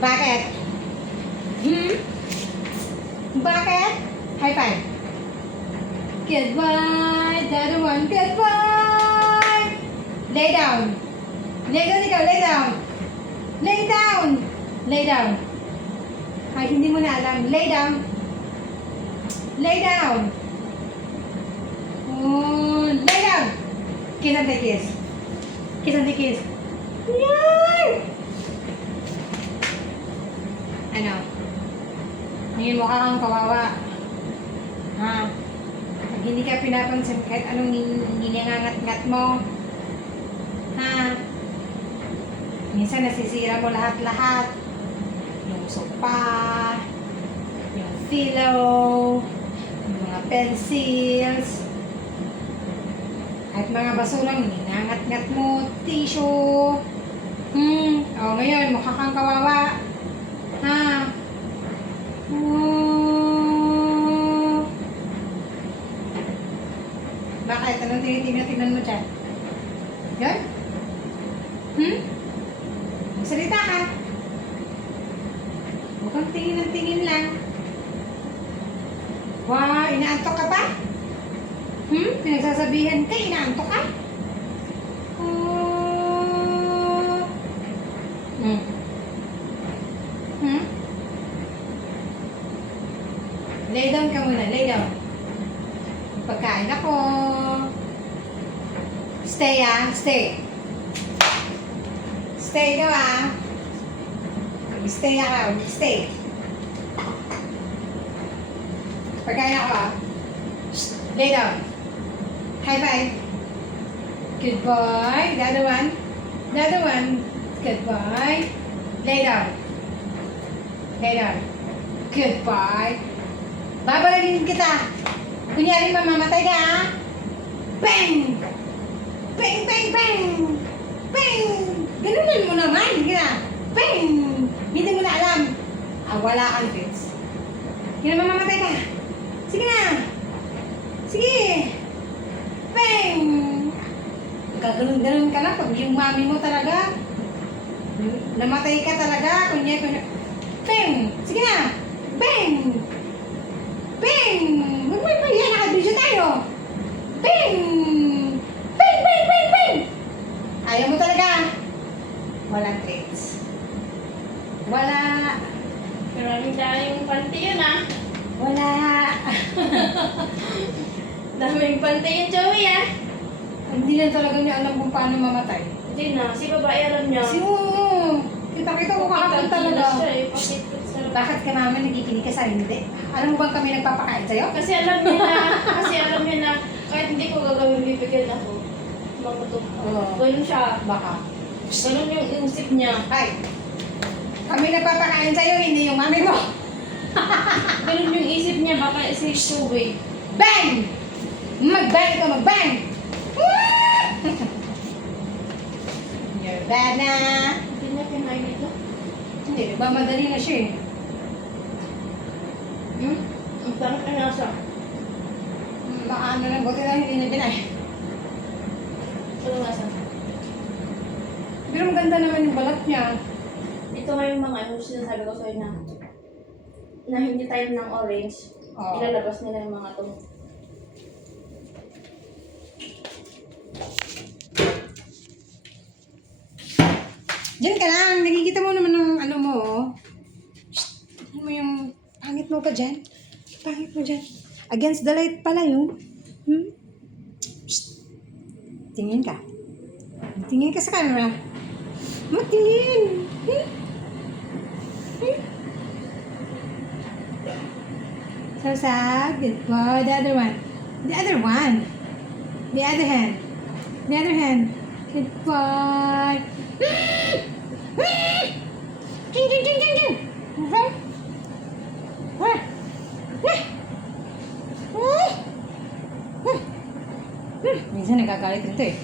Bakit? Bakit? High five. Goodbye. The other one. Goodbye. Lay down. Lay down ikaw. Lay down. Lay down. Lay down. Ay, hindi mo na alam. Lay down. Lay down. Oh, lay down. Kiss and kiss. Kiss and kiss. Yay! Ano? Ngayon mukha kang kawawa. Ha? Pag hindi ka pinapansin kahit anong ninangangat-ngat mo. Ha? Minsan nasisira mo lahat-lahat. Yung sopa, yung pillow, yung mga pencils, at mga basurang ninangat-ngat mo, tissue. O ngayon, mukha kang kawawa. Ha? Bakit? Anong tinitingnan mo dyan? Yan? Magsalita ka. Huwag kang tingin ng tingin lang. Wow, inaantok ka pa? Pinagsasabihan ka, inaantok ka? Lay down ka muna, lay down. Pagkain ako. Stay stay. Stay ka Stay ako, stay. Pagkain ako Lay down. High five. Goodbye. The other one. The other one. Goodbye. Lay down. Lay down. Goodbye. Babalagin kita. Kunyari mamamatay ka, ha? Bang! Bang, bang, bang! Bang! Ganunan mo naman. Sige na. Bang! Hindi mo na alam. Wala kang fits. Hindi na mamamatay ka. Sige na. Sige. Bang! Gaganon-ganon ka na pag yung mami mo talaga. Namatay ka talaga. Kunyari. Bang! Sige na. Bang! Bang! Huwag mo ipahiya, nakabidyo tayo. Bang! Bang, bang, bang, bang! Ayaw mo talaga. Walang traits. Wala. Maraming daming panty yun, ah. Wala. Daming panty yun, Joey, ah. Hindi lang talaga niya alam kung paano mamatay. Hindi na. Si babae alam niya. Kasi kita-kita ko kahapon talaga. Siya, eh. Pakit-kit sa... Bakit ka naman nagikinig ka sa hindi? Alam mo bang kami nagpapakain sa'yo? Kasi alam niya na kahit hindi ko gagawin, bibigyan ako. Magutom. Oo. Ganun siya. Baka. Ganun yung isip niya. Ay! Kami nagpapakain sa'yo, hindi yung mami mo. Ganun yung isip niya. Baka si Joey. Bang! Mag-bang ito, mag-bang! You're bad na. Hindi niya kinain ito. Hindi, nagmamadali na siya eh. Ang parang anasa. Maano lang, buti lang hindi na binay. Ano nasa? Pero maganda naman yung balat niya. Ito nga yung mga ano sinasabi ko sa'yo na hindi type ng orange. Oo. Ilalabas nila yung mga to. Diyan ka lang, nakikita mo naman ng ano mo oh. Shhh, tingnan mo yung pangit mo pa dyan. Pangit mo dyan. Against the light pala yun. Shhh. Tingin ka. Tingin ka sa camera. Matingin. So sad. Goodbye. The other one. The other one. The other hand. The other hand. Goodbye. Ching, ching, ching, ching, ching. Minsan nagkagalit dito eh.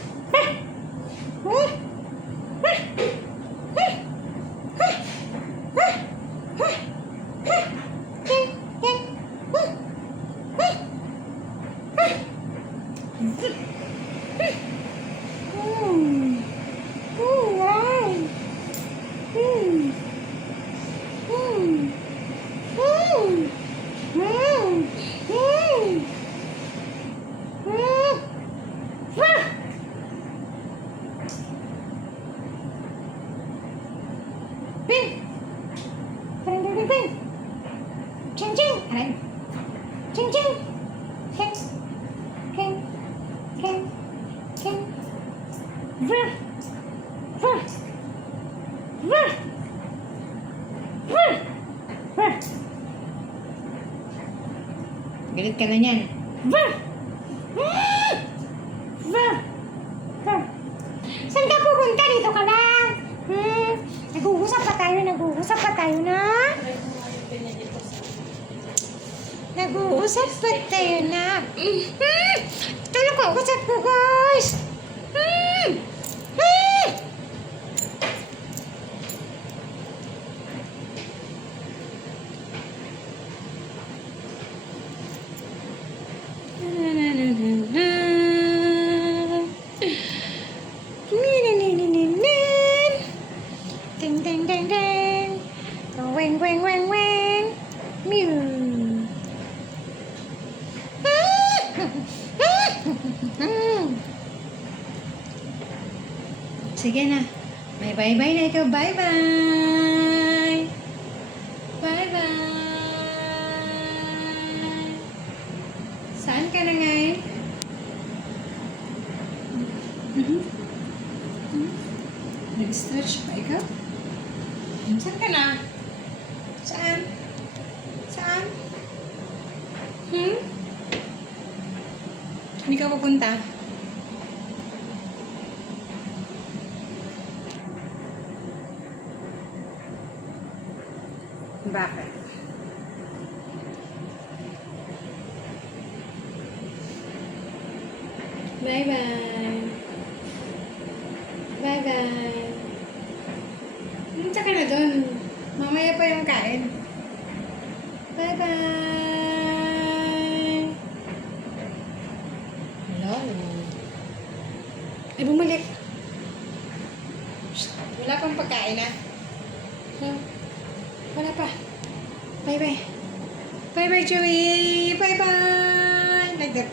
Pin! Pin, pin, pin, pin! Ching, ching! Aray! Ching, ching! King! King! King! King! Vrr! Vrr! Vrr! Vrr! Vrr! Galit ka na niyan. Vrr! Vrr! Vrr! Vrr! Saan ka pupunta? Dito ka lang. Nag-uusap pa tayo na. Try ko nga yung ganyan dito sa... Nag-uusap pa tayo na. Tulog ko, usap ko guys. Ding ding ding ding. Weng weng weng weng. Mew. Sige na. May bye-bye na ikaw. Bye-bye. Bye-bye. Saan ka na ngayon? Nag-stretch pa ikaw? Saan ka na? Saan? Saan? Hindi ka pupunta? Bakit? Bye-bye. Bye-bye. Punta ka na doon. Mamaya pa yung kain. Bye-bye. Hello. Ay, bumalik. Shh, wala pang pagkain na. Wala pa. Bye-bye. Bye-bye, Joey. Bye-bye. Like that.